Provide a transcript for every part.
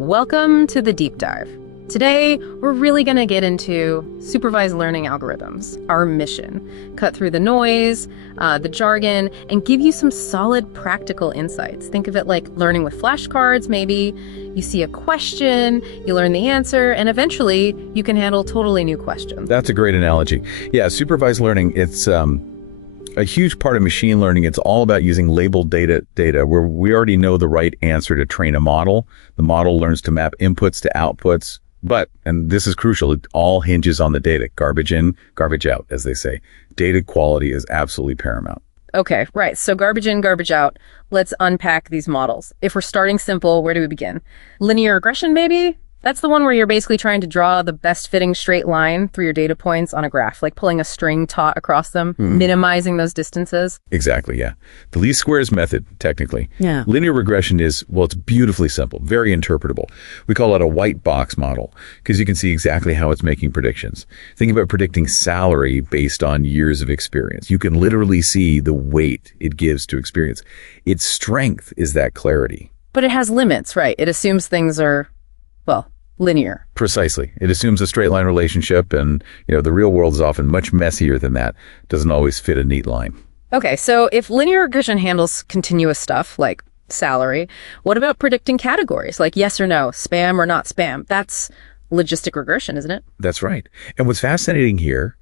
Welcome to the deep dive. Today, we're really going to get into supervised learning algorithms, our mission. Cut through the noise, the jargon, and give you some solid practical insights. Think of it like learning with flashcards, maybe. You see a question, you learn the answer, and eventually you can handle totally new questions. That's a great analogy. Yeah, supervised learning, it's a huge part of machine learning. It's all about using labeled data where we already know the right answer to train a model. The model learns to map inputs to outputs. But, and this is crucial, it all hinges on the data. Garbage in, garbage out, as they say. Data quality is absolutely paramount. Okay, right. So garbage in, garbage out. Let's unpack these models. If we're starting simple, where do we begin? Linear regression, maybe? That's the one where you're basically trying to draw the best fitting straight line through your data points on a graph, like pulling a string taut across them, minimizing those distances. Exactly, yeah. The least squares method, technically. Yeah. Linear regression is, well, it's beautifully simple, very interpretable. We call it a white box model because you can see exactly how it's making predictions. Think about predicting salary based on years of experience. You can literally see the weight it gives to experience. Its strength is that clarity. But it has limits, right? It assumes things are, well, linear. Precisely. It assumes a straight line relationship, and the real world is often much messier than that. Doesn't always fit a neat line. Okay, so if linear regression handles continuous stuff like salary, what about predicting categories like yes or no, spam or not spam? That's logistic regression, isn't it? That's right. And what's fascinating here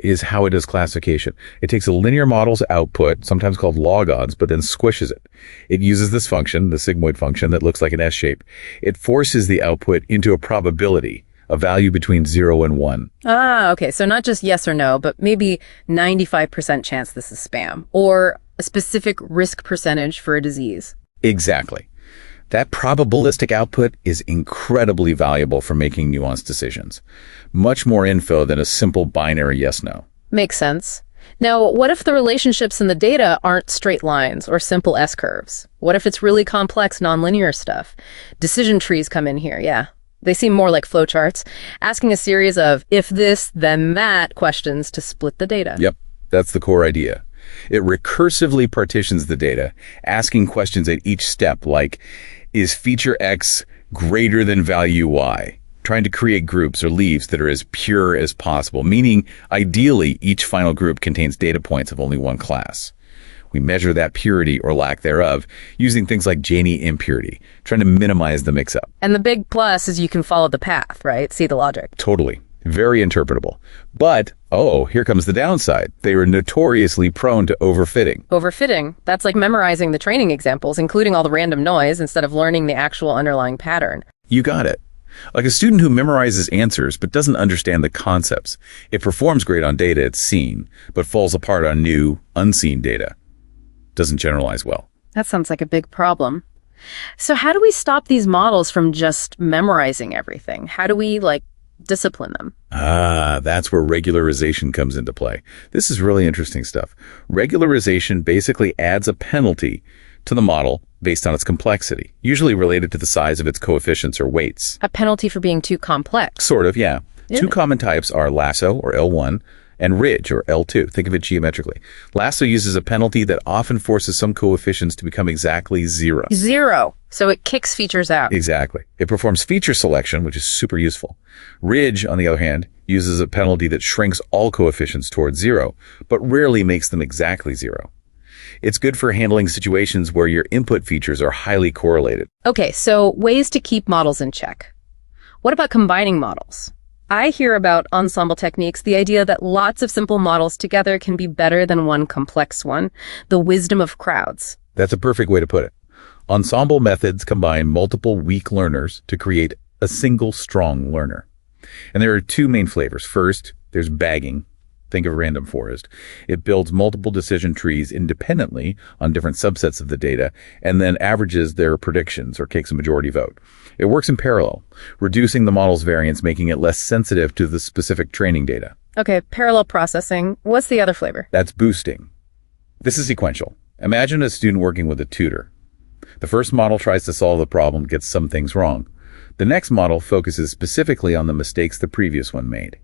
is how it does classification. It takes a linear model's output, sometimes called log odds, but then squishes it. It uses this function, the sigmoid function that looks like an S shape. It forces the output into a probability, a value between 0 and 1. Ah, okay. So not just yes or no, but maybe 95% chance this is spam, or a specific risk percentage for a disease. Exactly. That probabilistic output is incredibly valuable for making nuanced decisions. Much more info than a simple binary yes-no. Makes sense. Now, what if the relationships in the data aren't straight lines or simple S-curves? What if it's really complex nonlinear stuff? Decision trees come in here, yeah. They seem more like flowcharts, asking a series of if this, then that questions to split the data. Yep, that's the core idea. It recursively partitions the data, asking questions at each step like, is feature X greater than value Y? Trying to create groups or leaves that are as pure as possible, meaning ideally each final group contains data points of only one class. We measure that purity or lack thereof using things like Jani impurity, trying to minimize the mix-up. And the big plus is you can follow the path, right? See the logic. Totally. Very interpretable. But, here comes the downside. They were notoriously prone to overfitting. Overfitting? That's like memorizing the training examples, including all the random noise, instead of learning the actual underlying pattern. You got it. Like a student who memorizes answers but doesn't understand the concepts. It performs great on data it's seen, but falls apart on new, unseen data. Doesn't generalize well. That sounds like a big problem. So how do we stop these models from just memorizing everything? How do we, discipline them? That's where regularization comes into play. This is really interesting stuff. Regularization basically adds a penalty to the model based on its complexity, usually related to the size of its coefficients or weights. A penalty for being too complex? Sort of, yeah. Two common types are lasso, or L1, and ridge, or L2. Think of it geometrically. Lasso uses a penalty that often forces some coefficients to become exactly 0. 0. So it kicks features out. Exactly. It performs feature selection, which is super useful. Ridge, on the other hand, uses a penalty that shrinks all coefficients towards 0, but rarely makes them exactly 0. It's good for handling situations where your input features are highly correlated. Okay, so ways to keep models in check. What about combining models? I hear about ensemble techniques, the idea that lots of simple models together can be better than one complex one, the wisdom of crowds. That's a perfect way to put it. Ensemble methods combine multiple weak learners to create a single strong learner. And there are two main flavors. First, there's bagging. Think of random forest. It builds multiple decision trees independently on different subsets of the data and then averages their predictions or takes a majority vote. It works in parallel, reducing the model's variance, making it less sensitive to the specific training data. Okay, parallel processing. What's the other flavor? That's boosting. This is sequential. Imagine a student working with a tutor. The first model tries to solve the problem, gets some things wrong. The next model focuses specifically on the mistakes the previous one made.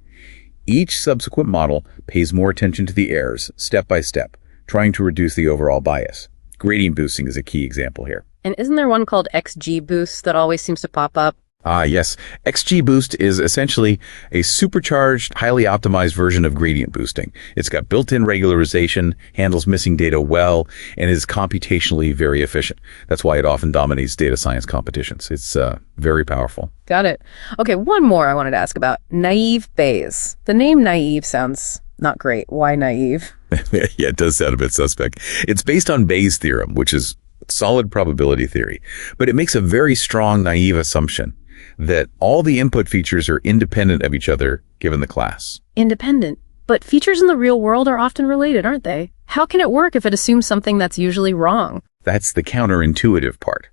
Each subsequent model pays more attention to the errors, step by step, trying to reduce the overall bias. Gradient boosting is a key example here. And isn't there one called XGBoost that always seems to pop up? Yes. XGBoost is essentially a supercharged, highly optimized version of gradient boosting. It's got built-in regularization, handles missing data well, and is computationally very efficient. That's why it often dominates data science competitions. It's very powerful. Got it. Okay, one more I wanted to ask about. Naive Bayes. The name naive sounds not great. Why naive? Yeah, it does sound a bit suspect. It's based on Bayes' theorem, which is solid probability theory, but it makes a very strong naive assumption that all the input features are independent of each other given the class. Independent. But features in the real world are often related, aren't they? How can it work if it assumes something that's usually wrong? That's the counterintuitive part.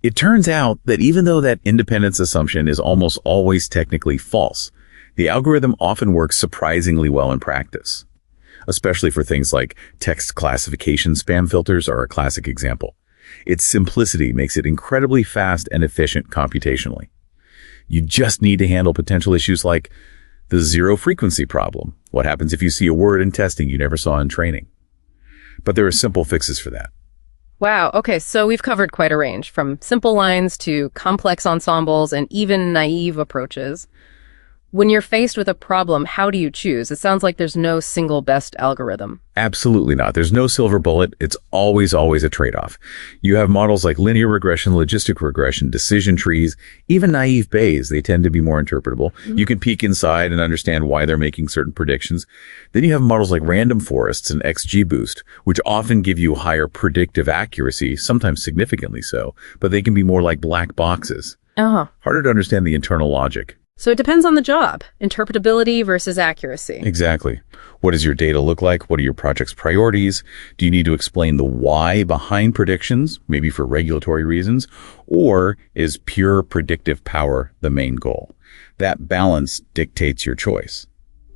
It turns out that even though that independence assumption is almost always technically false, the algorithm often works surprisingly well in practice. Especially for things like text classification, spam filters are a classic example. Its simplicity makes it incredibly fast and efficient computationally. You just need to handle potential issues like the zero frequency problem. What happens if you see a word in testing you never saw in training? But there are simple fixes for that. Wow, okay, so we've covered quite a range, from simple lines to complex ensembles and even naive approaches. When you're faced with a problem, how do you choose? It sounds like there's no single best algorithm. Absolutely not. There's no silver bullet. It's always a trade-off. You have models like linear regression, logistic regression, decision trees, even naive Bayes. They tend to be more interpretable. You can peek inside and understand why they're making certain predictions. Then you have models like random forests and XGBoost, which often give you higher predictive accuracy, sometimes significantly so, but they can be more like black boxes. Harder to understand the internal logic. So it depends on the job, interpretability versus accuracy. Exactly. What does your data look like? What are your project's priorities? Do you need to explain the why behind predictions, maybe for regulatory reasons? Or is pure predictive power the main goal? That balance dictates your choice.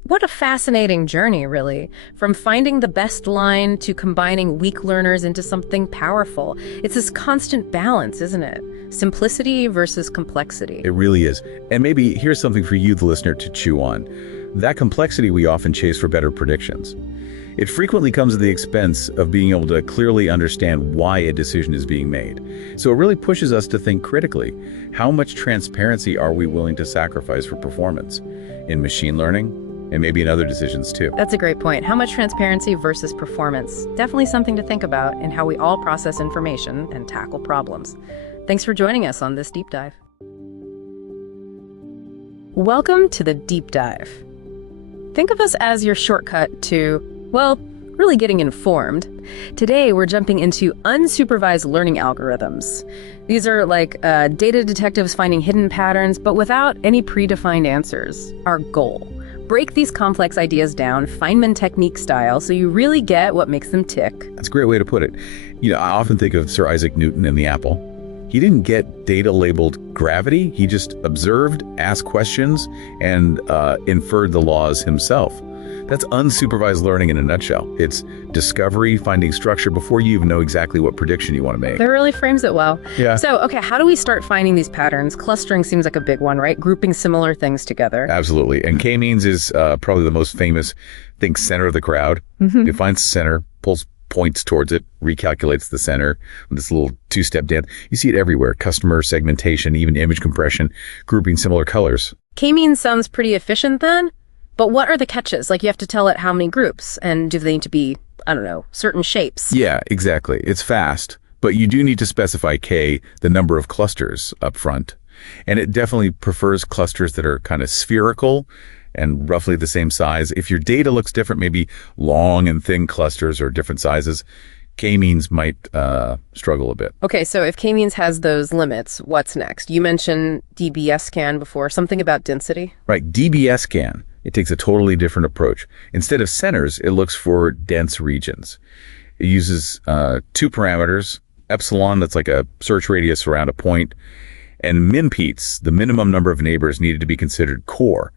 What a fascinating journey, really. From finding the best line to combining weak learners into something powerful. It's this constant balance, isn't it? Simplicity versus complexity. It really is. And maybe here's something for you, the listener, to chew on. That complexity we often chase for better predictions. It frequently comes at the expense of being able to clearly understand why a decision is being made. So it really pushes us to think critically. How much transparency are we willing to sacrifice for performance? In machine learning, and maybe in other decisions too. That's a great point. How much transparency versus performance? Definitely something to think about in how we all process information and tackle problems. Thanks for joining us on this deep dive. Welcome to the deep dive. Think of us as your shortcut to, well, really getting informed. Today, we're jumping into unsupervised learning algorithms. These are like data detectives finding hidden patterns, but without any predefined answers. Our goal: break these complex ideas down, Feynman technique style, so you really get what makes them tick. That's a great way to put it. I often think of Sir Isaac Newton and the apple. He didn't get data labeled gravity. He just observed, asked questions, and inferred the laws himself. That's unsupervised learning in a nutshell. It's discovery, finding structure before you even know exactly what prediction you want to make. That really frames it well. Yeah. So, okay, how do we start finding these patterns? Clustering seems like a big one, right? Grouping similar things together. Absolutely. And K-means is probably the most famous. Think center of the crowd. It finds the center, pulls points towards it, recalculates the center with this little two-step dance. You see it everywhere. Customer segmentation, even image compression, grouping similar colors. K-means sounds pretty efficient then, but what are the catches? Like you have to tell it how many groups, and do they need to be, I don't know, certain shapes? Yeah, exactly. It's fast, but you do need to specify K, the number of clusters up front. And it definitely prefers clusters that are kind of spherical and roughly the same size. If your data looks different, maybe long and thin clusters or different sizes, K-means might struggle a bit. Okay, so if K-means has those limits, what's next? You mentioned DBSCAN before, something about density? Right, DBSCAN. It takes a totally different approach. Instead of centers, it looks for dense regions. It uses two parameters, epsilon, that's like a search radius around a point, and minpeats, the minimum number of neighbors needed to be considered core.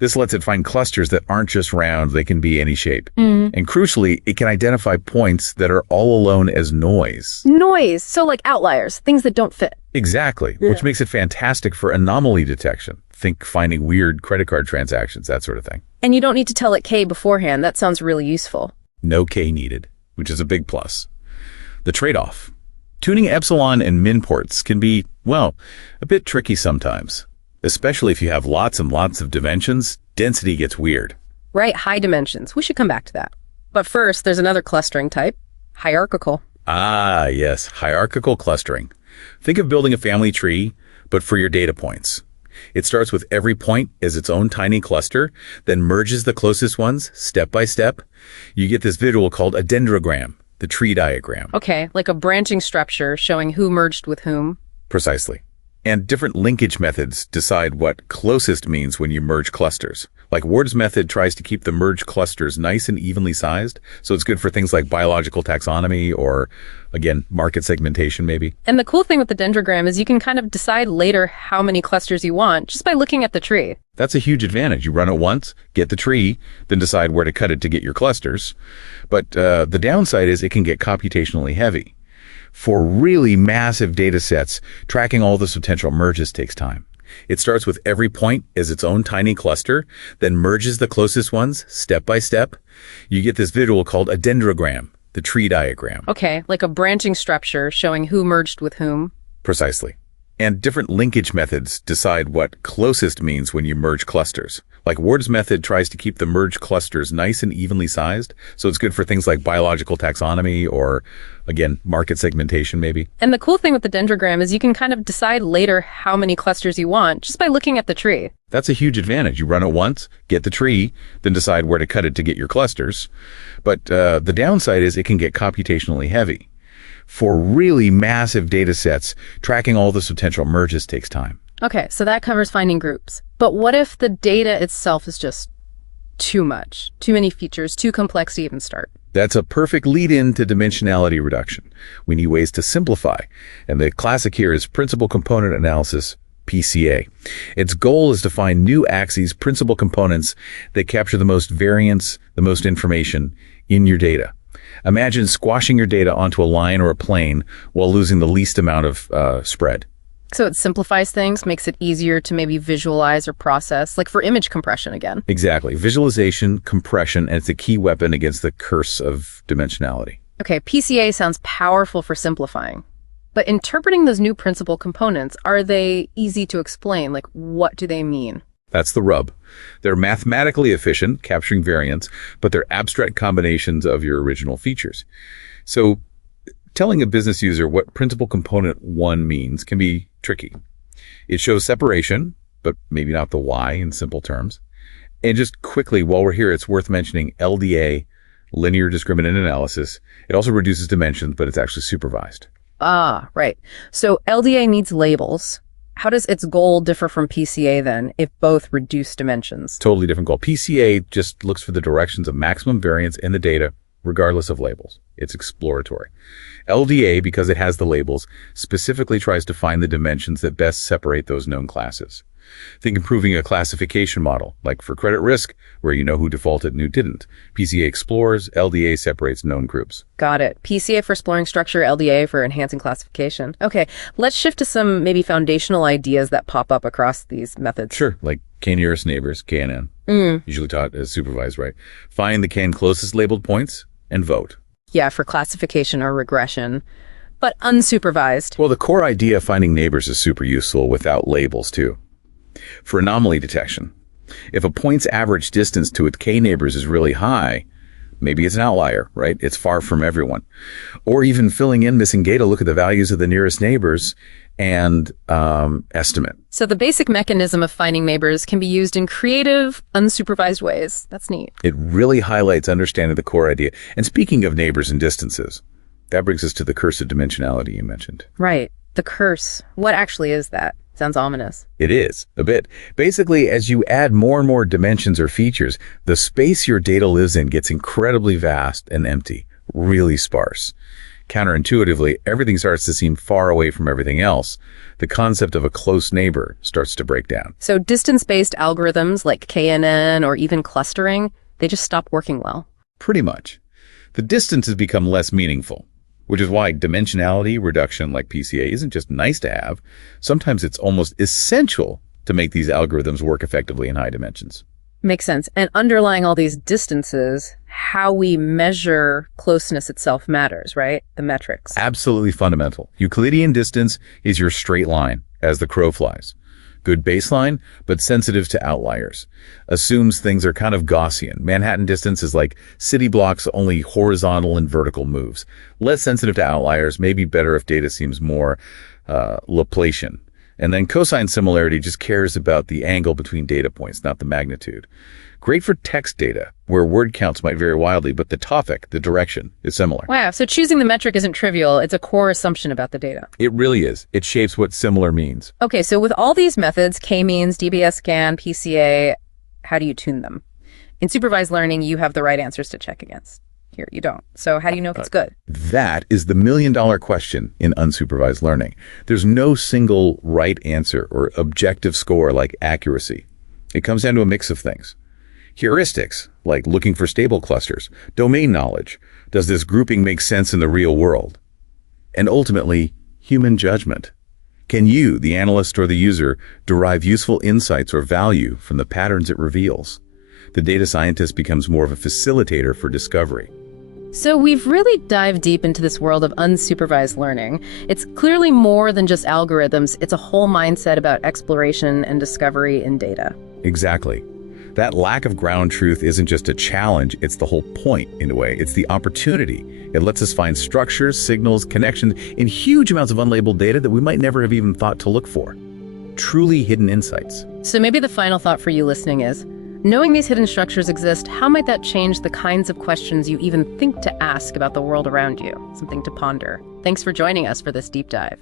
This lets it find clusters that aren't just round, they can be any shape. And crucially, it can identify points that are all alone as noise. Noise, so like outliers, things that don't fit. Exactly, which makes it fantastic for anomaly detection. Think finding weird credit card transactions, that sort of thing. And you don't need to tell it K beforehand. That sounds really useful. No K needed, which is a big plus. The trade-off: Tuning epsilon and min ports can be, well, a bit tricky sometimes. Especially if you have lots and lots of dimensions, density gets weird. Right, high dimensions. We should come back to that. But first, there's another clustering type, hierarchical. Ah, yes, hierarchical clustering. Think of building a family tree, but for your data points. It starts with every point as its own tiny cluster, then merges the closest ones step by step. You get this visual called a dendrogram, the tree diagram. Okay, like a branching structure showing who merged with whom. Precisely. And different linkage methods decide what closest means when you merge clusters. Like Ward's method tries to keep the merged clusters nice and evenly sized, so it's good for things like biological taxonomy or, again, market segmentation maybe. And the cool thing with the dendrogram is you can kind of decide later how many clusters you want just by looking at the tree. That's a huge advantage. You run it once, get the tree, then decide where to cut it to get your clusters. But the downside is it can get computationally heavy. For really massive data sets, tracking all those potential merges takes time. It starts with every point as its own tiny cluster, then merges the closest ones step by step. You get this visual called a dendrogram, the tree diagram. Okay, like a branching structure showing who merged with whom. Precisely. And different linkage methods decide what closest means when you merge clusters. Like Ward's method tries to keep the merged clusters nice and evenly sized, so it's good for things like biological taxonomy or, again, market segmentation maybe. And the cool thing with the dendrogram is you can kind of decide later how many clusters you want just by looking at the tree. That's a huge advantage. You run it once, get the tree, then decide where to cut it to get your clusters. But the downside is it can get computationally heavy. For really massive data sets, tracking all those potential merges takes time. Okay, so that covers finding groups. But what if the data itself is just too much, too many features, too complex to even start? That's a perfect lead-in to dimensionality reduction. We need ways to simplify. And the classic here is principal component analysis, PCA. Its goal is to find new axes, principal components that capture the most variance, the most information in your data. Imagine squashing your data onto a line or a plane while losing the least amount of spread. So it simplifies things, makes it easier to maybe visualize or process, like for image compression again. Exactly. Visualization, compression, and it's a key weapon against the curse of dimensionality. Okay, PCA sounds powerful for simplifying. But interpreting those new principal components, are they easy to explain? Like, what do they mean? That's the rub. They're mathematically efficient, capturing variance, but they're abstract combinations of your original features. So telling a business user what principal component 1 means can be tricky. It shows separation, but maybe not the why in simple terms. And just quickly, while we're here, it's worth mentioning LDA, linear discriminant analysis. It also reduces dimensions, but it's actually supervised. Ah, right. So LDA needs labels. How does its goal differ from PCA then, if both reduce dimensions? Totally different goal. PCA just looks for the directions of maximum variance in the data, regardless of labels. It's exploratory. LDA, because it has the labels, specifically tries to find the dimensions that best separate those known classes. Think improving a classification model, like for credit risk, where you know who defaulted and who didn't. PCA explores, LDA separates known groups. Got it. PCA for exploring structure, LDA for enhancing classification. Okay, let's shift to some maybe foundational ideas that pop up across these methods. Sure, like k-nearest neighbors, KNN, usually taught as supervised, right? Find the k closest labeled points and vote. Yeah, for classification or regression, but unsupervised. Well, the core idea of finding neighbors is super useful without labels, too. For anomaly detection, if a point's average distance to its k-neighbors is really high, maybe it's an outlier, right? It's far from everyone. Or even filling in missing data, look at the values of the nearest neighbors and estimate. So the basic mechanism of finding neighbors can be used in creative, unsupervised ways. That's neat. It really highlights understanding the core idea. And speaking of neighbors and distances, that brings us to the curse of dimensionality you mentioned. Right. The curse. What actually is that? Sounds ominous. It is, a bit. Basically, as you add more and more dimensions or features, the space your data lives in gets incredibly vast and empty, really sparse. Counterintuitively, everything starts to seem far away from everything else. The concept of a close neighbor starts to break down. So distance-based algorithms like KNN or even clustering, they just stop working well. Pretty much. The distance has become less meaningful, which is why dimensionality reduction like PCA isn't just nice to have. Sometimes it's almost essential to make these algorithms work effectively in high dimensions. Makes sense. And underlying all these distances how we measure closeness itself matters, right? The metrics. Absolutely fundamental. Euclidean distance is your straight line, as the crow flies. Good baseline, but sensitive to outliers. Assumes things are kind of Gaussian. Manhattan distance is like city blocks, only horizontal and vertical moves. Less sensitive to outliers, maybe better if data seems more Laplacian. And then cosine similarity just cares about the angle between data points, not the magnitude. Great for text data, where word counts might vary wildly, but the topic, the direction, is similar. Wow, so choosing the metric isn't trivial. It's a core assumption about the data. It really is. It shapes what similar means. Okay, so with all these methods, k-means, DBSCAN, PCA, how do you tune them? In supervised learning, you have the right answers to check against. Here, you don't. So how do you know if it's good? That is the million-dollar question in unsupervised learning. There's no single right answer or objective score like accuracy. It comes down to a mix of things. Heuristics, like looking for stable clusters, domain knowledge, does this grouping make sense in the real world? And ultimately, human judgment. Can you, the analyst or the user, derive useful insights or value from the patterns it reveals? The data scientist becomes more of a facilitator for discovery. So we've really dived deep into this world of unsupervised learning. It's clearly more than just algorithms. It's a whole mindset about exploration and discovery in data. Exactly. That lack of ground truth isn't just a challenge, it's the whole point, in a way. It's the opportunity. It lets us find structures, signals, connections in huge amounts of unlabeled data that we might never have even thought to look for. Truly hidden insights. So maybe the final thought for you listening is, knowing these hidden structures exist, how might that change the kinds of questions you even think to ask about the world around you? Something to ponder. Thanks for joining us for this deep dive.